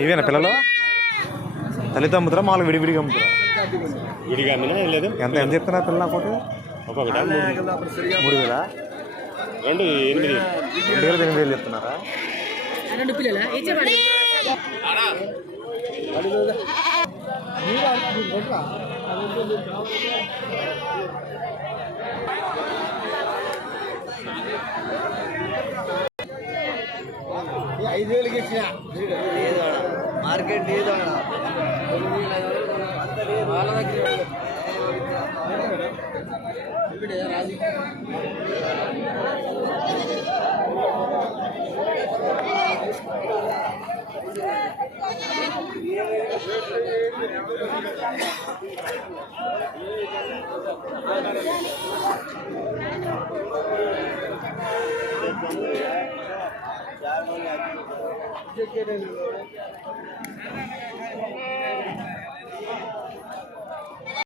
ఇవేనా పిల్లలు తల్లితో అమ్ముతారా మామూలుగా విడివిడిగా అమ్ముతారా? విడిగా అమ్మినా లేదు. ఎంత ఎంత చెప్తున్నారు పిల్లలు ఒకటి? ఒక్కొక్కటి 3000 2,800 చెప్తున్నారా? మార్కెట్ లేదు వాళ్ళ దగ్గర